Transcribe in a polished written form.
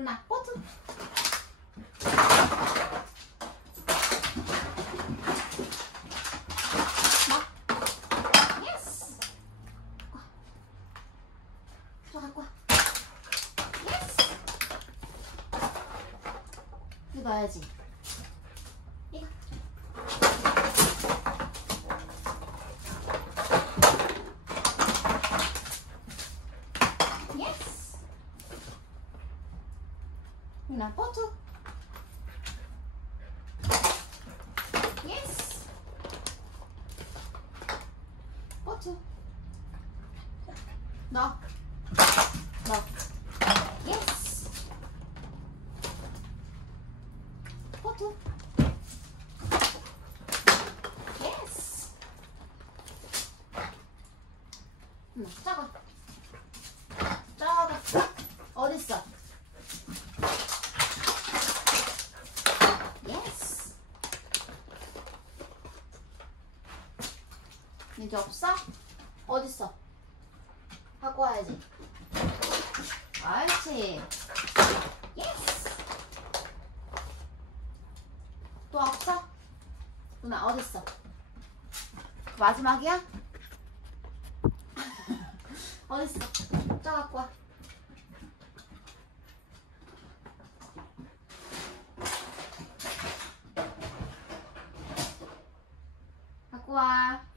누나 포즈. 예스. 저 갖고 와. 예스. 이거 넣어야지. 이거. 예스. 누나 포즈. 예스. 포즈. 넣어. 예스. 포즈. 예스. 작아. 어딨어? 예스. 이제 없어? 어딨어? 갖고 와야지. 옳지. 예스. 또 없어? 누나 어딨어? 마지막이야? 어딨어? 저 갖고 와. 갖고 와.